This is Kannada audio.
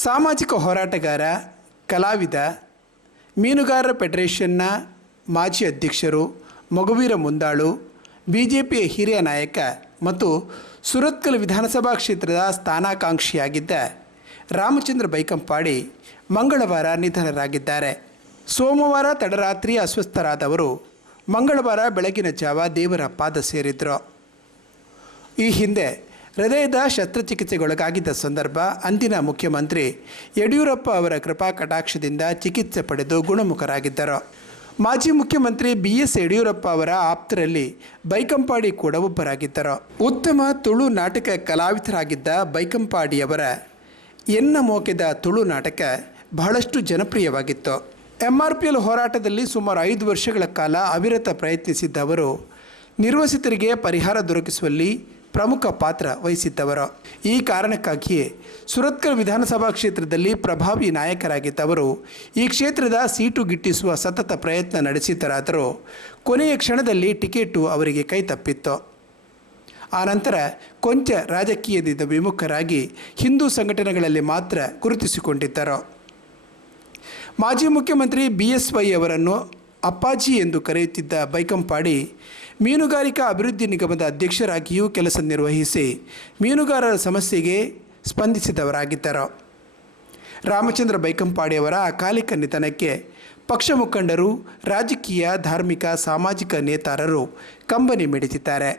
ಸಾಮಾಜಿಕ ಹೋರಾಟಗಾರ, ಕಲಾವಿದ, ಮೀನುಗಾರರ ಫೆಡರೇಷನ್ನ ಮಾಜಿ ಅಧ್ಯಕ್ಷರು, ಮಗುವೀರ ಮುಂದಾಳು, ಬಿಜೆಪಿಯ ಹಿರಿಯ ನಾಯಕ ಮತ್ತು ಸುರತ್ಕಲ್ ವಿಧಾನಸಭಾ ಕ್ಷೇತ್ರದ ಸ್ಥಾನಾಕಾಂಕ್ಷಿಯಾಗಿದ್ದ ರಾಮಚಂದ್ರ ಬೈಕಂಪಾಡಿ ಮಂಗಳವಾರ ನಿಧನರಾಗಿದ್ದಾರೆ. ಸೋಮವಾರ ತಡರಾತ್ರಿ ಅಸ್ವಸ್ಥರಾದವರು ಮಂಗಳವಾರ ಬೆಳಗಿನ ಜಾವ ದೇವರ ಪಾದ ಸೇರಿದ್ರು. ಈ ಹಿಂದೆ ಹೃದಯದ ಶಸ್ತ್ರಚಿಕಿತ್ಸೆಗೊಳಗಾಗಿದ್ದ ಸಂದರ್ಭ ಅಂದಿನ ಮುಖ್ಯಮಂತ್ರಿ ಯಡಿಯೂರಪ್ಪ ಅವರ ಕೃಪಾ ಕಟಾಕ್ಷದಿಂದ ಚಿಕಿತ್ಸೆ ಪಡೆದು ಗುಣಮುಖರಾಗಿದ್ದರು. ಮಾಜಿ ಮುಖ್ಯಮಂತ್ರಿ BS ಯಡಿಯೂರಪ್ಪ ಅವರ ಆಪ್ತರಲ್ಲಿ ಬೈಕಂಪಾಡಿ ಕೂಡ ಒಬ್ಬರಾಗಿದ್ದರು. ಉತ್ತಮ ತುಳು ನಾಟಕ ಕಲಾವಿದರಾಗಿದ್ದ ಬೈಕಂಪಾಡಿಯವರ ಎನ್ನ ಮೋಕೆದ ತುಳು ನಾಟಕ ಬಹಳಷ್ಟು ಜನಪ್ರಿಯವಾಗಿತ್ತು. MRPL ಹೋರಾಟದಲ್ಲಿ ಸುಮಾರು 5 ವರ್ಷಗಳ ಕಾಲ ಅವಿರತ ಪ್ರಯತ್ನಿಸಿದ್ದ ಅವರು ನಿರ್ವಸಿತರಿಗೆ ಪರಿಹಾರ ದೊರಕಿಸುವಲ್ಲಿ ಪ್ರಮುಖ ಪಾತ್ರ ವಹಿಸಿದ್ದವರು. ಈ ಕಾರಣಕ್ಕಾಗಿಯೇ ಸುರತ್ಕಲ್ ವಿಧಾನಸಭಾ ಕ್ಷೇತ್ರದಲ್ಲಿ ಪ್ರಭಾವಿ ನಾಯಕರಾಗಿದ್ದವರು ಈ ಕ್ಷೇತ್ರದ ಸೀಟು ಗಿಟ್ಟಿಸುವ ಸತತ ಪ್ರಯತ್ನ ನಡೆಸಿದ್ದರಾದರೂ ಕೊನೆಯ ಕ್ಷಣದಲ್ಲಿ ಟಿಕೆಟು ಅವರಿಗೆ ಕೈ ತಪ್ಪಿತ್ತು. ಆನಂತರ ಕೊಂಚ ರಾಜಕೀಯದಿಂದ ವಿಮುಖರಾಗಿ ಹಿಂದೂ ಸಂಘಟನೆಗಳಲ್ಲಿ ಮಾತ್ರ ಗುರುತಿಸಿಕೊಂಡಿದ್ದರು. ಮಾಜಿ ಮುಖ್ಯಮಂತ್ರಿ BSY ಅವರನ್ನು ಅಪ್ಪಾಜಿ ಎಂದು ಕರೆಯುತ್ತಿದ್ದ ಬೈಕಂಪಾಡಿ ಮೀನುಗಾರಿಕಾ ಅಭಿವೃದ್ಧಿ ನಿಗಮದ ಅಧ್ಯಕ್ಷರಾಗಿಯೂ ಕೆಲಸ ನಿರ್ವಹಿಸಿ ಮೀನುಗಾರರ ಸಮಸ್ಯೆಗೆ ಸ್ಪಂದಿಸಿದವರಾಗಿದ್ದರು. ರಾಮಚಂದ್ರ ಬೈಕಂಪಾಡಿಯವರ ಅಕಾಲಿಕ ನಿಧನಕ್ಕೆ ಪಕ್ಷ ಮುಖಂಡರು, ರಾಜಕೀಯ, ಧಾರ್ಮಿಕ, ಸಾಮಾಜಿಕ ನೇತಾರರು ಕಂಬನಿ ಮಿಡಿದಿದ್ದಾರೆ.